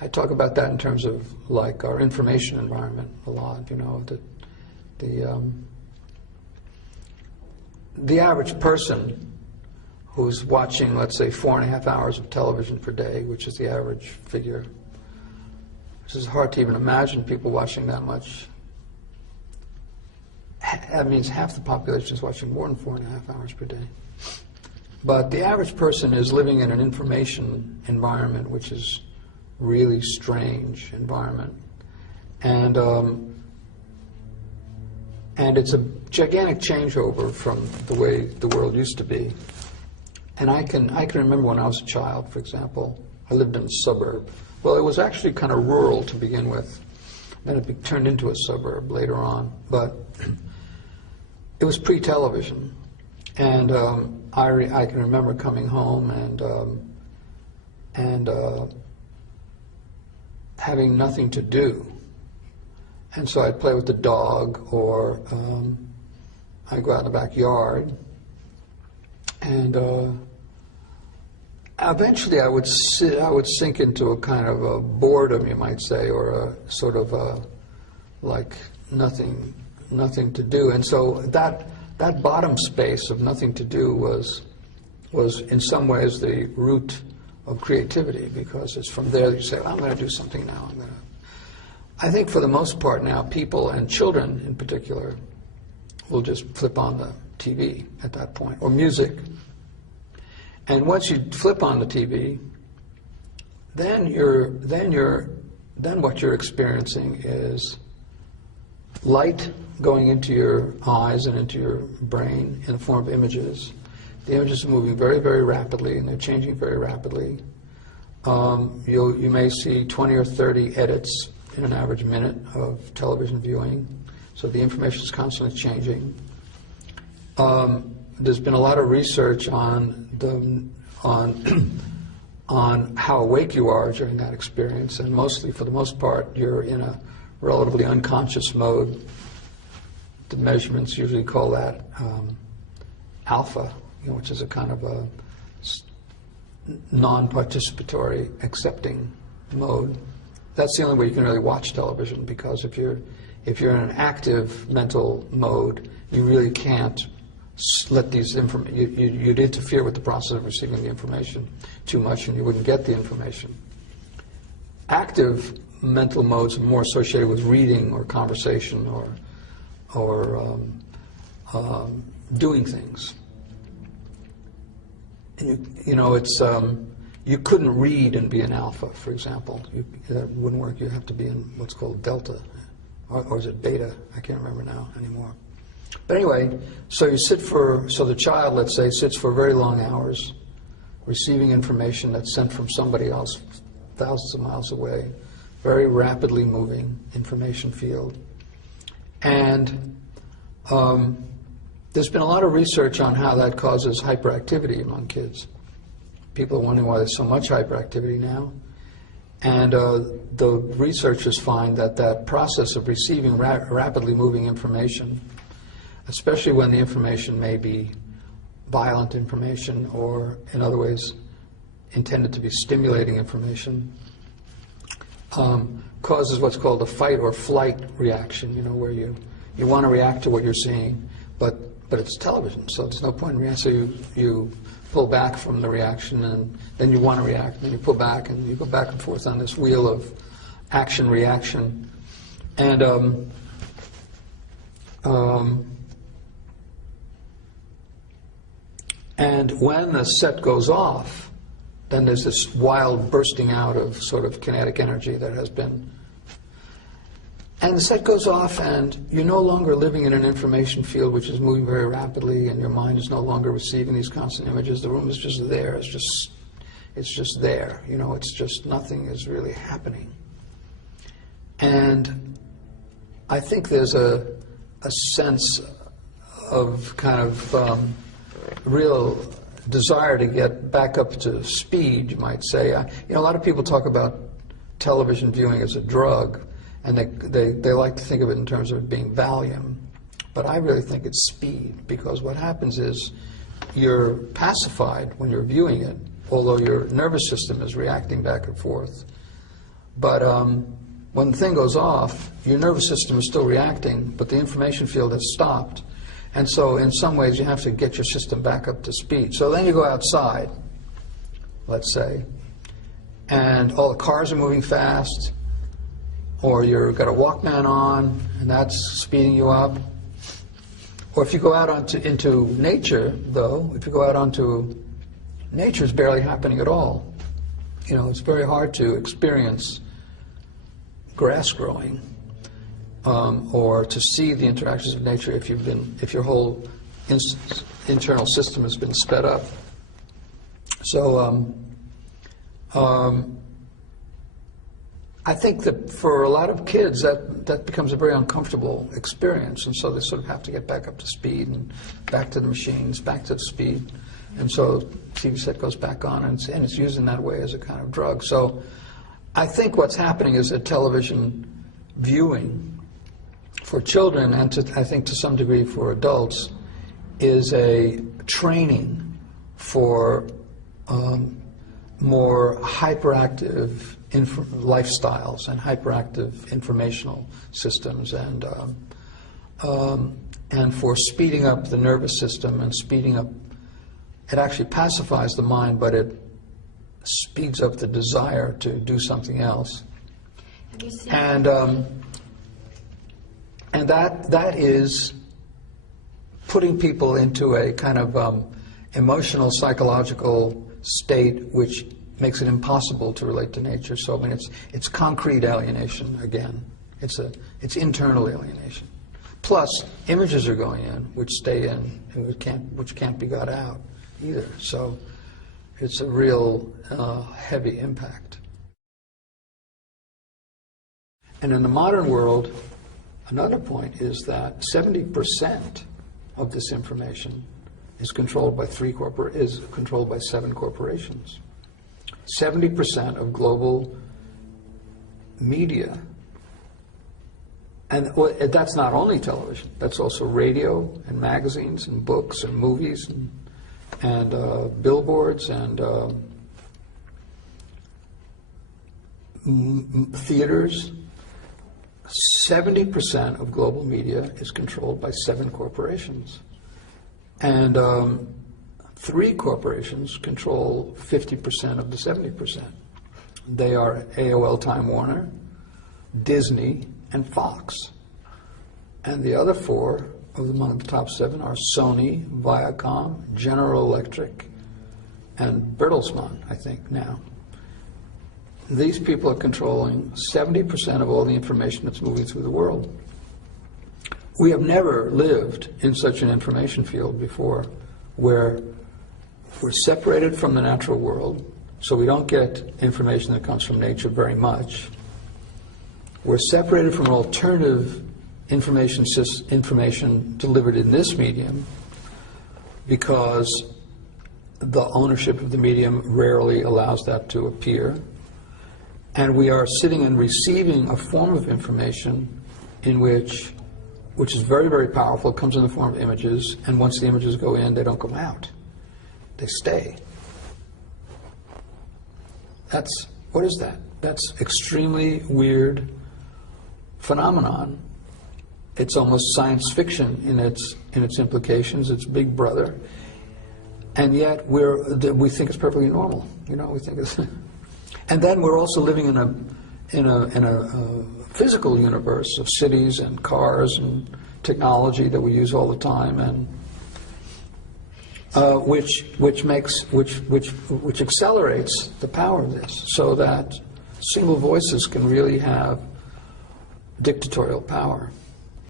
I talk about that in terms of like our information environment a lot. You know, the average person who's watching, let's say, 4.5 hours of television per day, which is the average figure. Which is hard to even imagine people watching that much. That means half the population is watching more than 4.5 hours per day. But the average person is living in an information environment which is really strange environment. And it's a gigantic changeover from the way the world used to be. And I can remember when I was a child, for example, I lived in a suburb. Well, it was actually kind of rural to begin with. Then it turned into a suburb later on. But it was pre-television. And I can remember coming home and having nothing to do. And so I'd play with the dog, or I'd go out in the backyard. And eventually I would sink into a kind of a boredom, you might say, or a sort of like nothing to do. And so that bottom space of nothing to do was in some ways the root of creativity, because it's from there that you say, well, I'm going to do something now. I think for the most part now, people, and children in particular, will just flip on the TV at that point, or music. And once you flip on the TV, then what you're experiencing is light going into your eyes and into your brain in the form of images. The images are moving very, very rapidly, and they're changing very rapidly. You may see 20 or 30 edits in an average minute of television viewing, so the information is constantly changing. There's been a lot of research on how awake you are during that experience, and mostly, for the most part, you're in a relatively unconscious mode. The measurements usually call that alpha, which is a kind of a non-participatory, accepting mode. That's the only way you can really watch television, because if you're in an active mental mode, you really can't let these you'd interfere with the process of receiving the information too much, and you wouldn't get the information. Active mental modes are more associated with reading or conversation or doing things. And it's you couldn't read and be an alpha, for example. That wouldn't work. You have to be in what's called delta, or is it beta? I can't remember now anymore. But anyway, so the child, let's say, sits for very long hours, receiving information that's sent from somebody else thousands of miles away, very rapidly moving information field. And there's been a lot of research on how that causes hyperactivity among kids. People are wondering why there's so much hyperactivity now. And the researchers find that process of receiving rapidly moving information, especially when the information may be violent information or, in other ways, intended to be stimulating information, causes what's called a fight or flight reaction, where you want to react to what you're seeing, but it's television, so there's no point in reacting. So you pull back from the reaction, and then you want to react, and then you pull back, and you go back and forth on this wheel of action-reaction. And when the set goes off, then there's this wild bursting out of sort of kinetic energy that has been... And the set goes off, and you're no longer living in an information field which is moving very rapidly, and your mind is no longer receiving these constant images. The room is just there. It's just there. It's just nothing is really happening. And I think there's a sense of kind of real desire to get back up to speed, you might say. A lot of people talk about television viewing as a drug, and they like to think of it in terms of it being Valium. But I really think it's speed, because what happens is you're pacified when you're viewing it, although your nervous system is reacting back and forth. But when the thing goes off, your nervous system is still reacting, but the information field has stopped. And so in some ways you have to get your system back up to speed. So then you go outside, let's say, and all the cars are moving fast, or you've got a Walkman on, and that's speeding you up. Or if you go out into nature, though, if you go out onto nature, it's barely happening at all. You know, it's very hard to experience grass growing, or to see the interactions of nature if your whole internal system has been sped up. So I think that for a lot of kids that becomes a very uncomfortable experience, and so they sort of have to get back up to speed and back to the machines, back to the speed, and so TV set goes back on, and it's used in that way as a kind of drug. So I think what's happening is that television viewing for children, and I think to some degree for adults, is a training for more hyperactive lifestyles and hyperactive informational systems, and for speeding up the nervous system and speeding up. It actually pacifies the mind, but it speeds up the desire to do something else. Have you seen and that is putting people into a kind of emotional, psychological state which makes it impossible to relate to nature. So I mean, it's concrete alienation again. It's internal alienation. Plus, images are going in, which stay in, which can't be got out either. So it's a real heavy impact. And in the modern world, another point is that 70% of this information is controlled by 7 corporations. 70% of global media, and that's not only television, that's also radio and magazines and books and movies and billboards and theaters. 70% of global media is controlled by 7 corporations. And 3 corporations control 50% of the 70%. They are AOL Time Warner, Disney, and Fox. And the other 4, among the top 7, are Sony, Viacom, General Electric, and Bertelsmann, I think, now. These people are controlling 70% of all the information that's moving through the world. We have never lived in such an information field before, where we're separated from the natural world, so we don't get information that comes from nature very much. We're separated from alternative information delivered in this medium, because the ownership of the medium rarely allows that to appear. And we are sitting and receiving a form of information which is very, very powerful. It comes in the form of images, and once the images go in, they don't come out. They stay. What is that? That's extremely weird phenomenon. It's almost science fiction in its implications. It's Big Brother, and yet we think it's perfectly normal. You know, we think it's. And then we're also living in a physical universe of cities and cars and technology that we use all the time, and which accelerates the power of this, so that single voices can really have dictatorial power.